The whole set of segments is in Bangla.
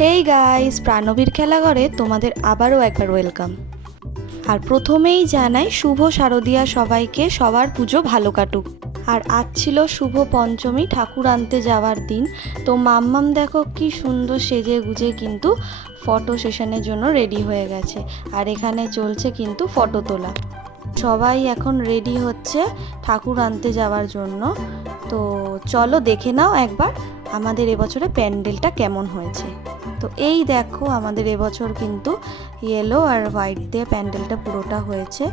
হেই গাইস, প্রাণবীর খেলাঘরে তোমাদের আবারও একবার ওয়েলকাম। আর প্রথমেই জানাই শুভ শারদিয়া সবাইকে, সবার পুজো ভালো কাটুক। আর আজ ছিল শুভ পঞ্চমী, ঠাকুর আনতে যাওয়ার দিন। তো মাম্মাম দেখো কি সুন্দর সেজে গুজে কিন্তু ফটো সেশনের জন্য রেডি হয়ে গেছে। আর এখানে চলছে কিন্তু ফটো তোলা। সবাই এখন রেডি হচ্ছে ঠাকুর আনতে যাওয়ার জন্য। তো চলো দেখে নাও একবার আমাদের এবছরে প্যান্ডেলটা কেমন হয়েছে। তো এই দেখো আমাদের এবছর কিন্তু ইয়েলো আর হোয়াইট দিয়ে প্যান্ডেলটা পুরোটা হয়েছে।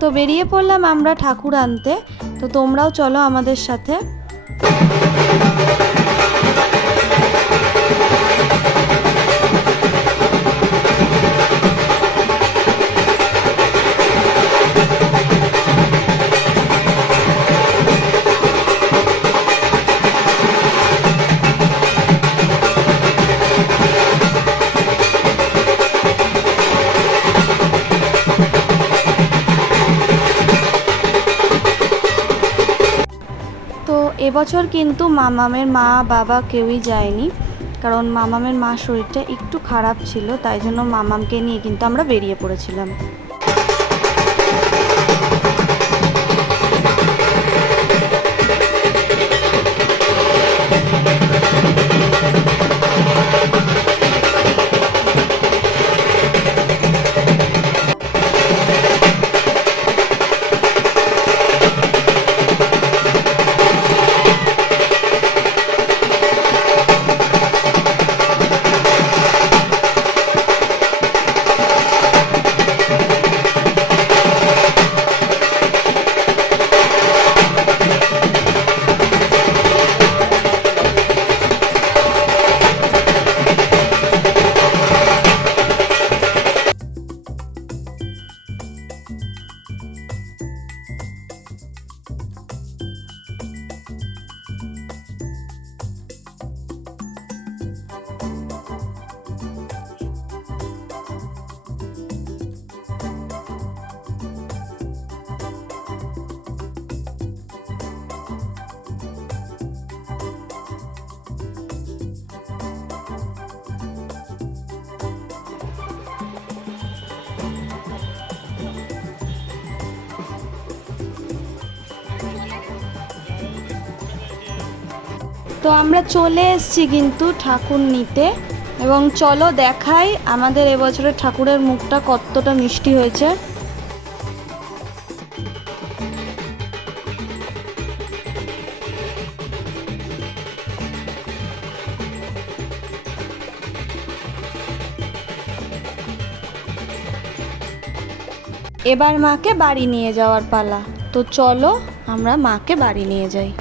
তো বেরিয়ে পড়লাম আমরা ঠাকুর আনতে। তো তোমরাও চলো আমাদের সাথে। তো এবছর কিন্তু মামামের মা বাবা কেউই যায়নি, কারণ মামামের মার শরীরটা একটু খারাপ ছিল, তাই জন্য মামামকে নিয়ে কিন্তু আমরা বেরিয়ে পড়েছিলাম। তো আমরা চলে এসেছি কিন্তু ঠাকুর নিতে, এবং চলো দেখাই আমাদের এবছরের ঠাকুরের মুখটা কতটা মিষ্টি হয়েছে। এবার মাকে বাড়ি নিয়ে যাওয়ার পালা। তো চলো আমরা মাকে বাড়ি নিয়ে যাই।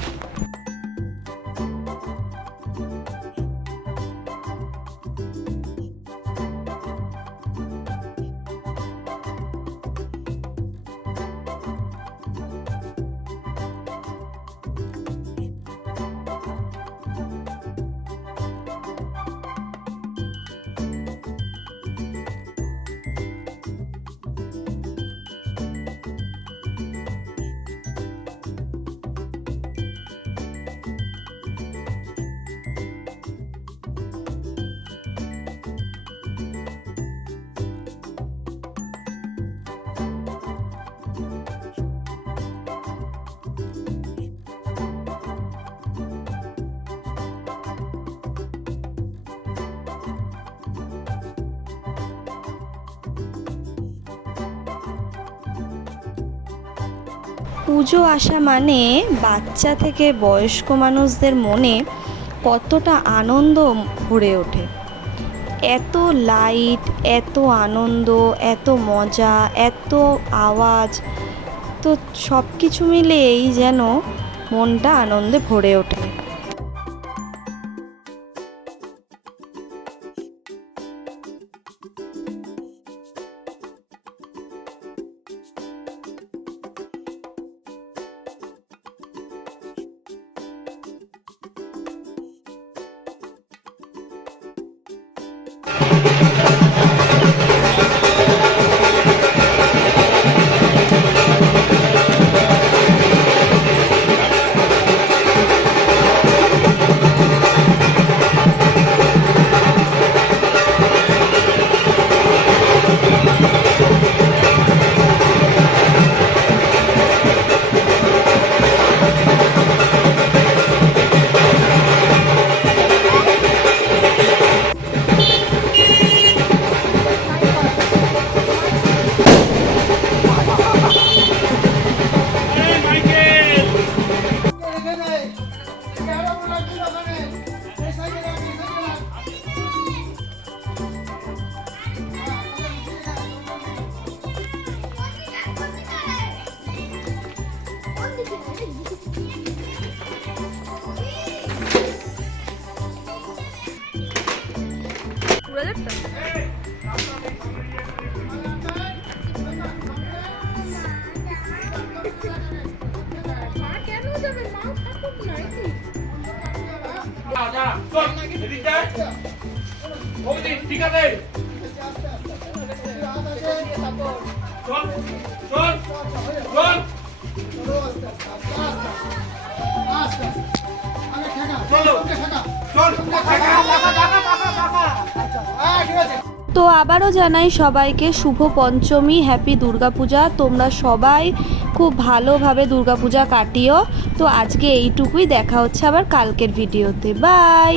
পুজো আসা মানে বাচ্চা থেকে বয়স্ক মানুষদের মনে কতটা আনন্দ ভরে ওঠে। এত লাইট, এত আনন্দ, এত মজা, এত আওয়াজ, তো সব কিছু মিলেই যেন মনটা আনন্দে ভরে ওঠে। ঠিক আছে চল চল চল চলো চল তো আবারও জানাই সবাইকে শুভ পঞ্চমী, হ্যাপি দুর্গাপূজা। তোমরা সবাই খুব ভালোভাবে দুর্গাপূজা কাটিও। তো আজকে এইটুকুই, দেখা হচ্ছে আবার কালকের ভিডিওতে। বাই।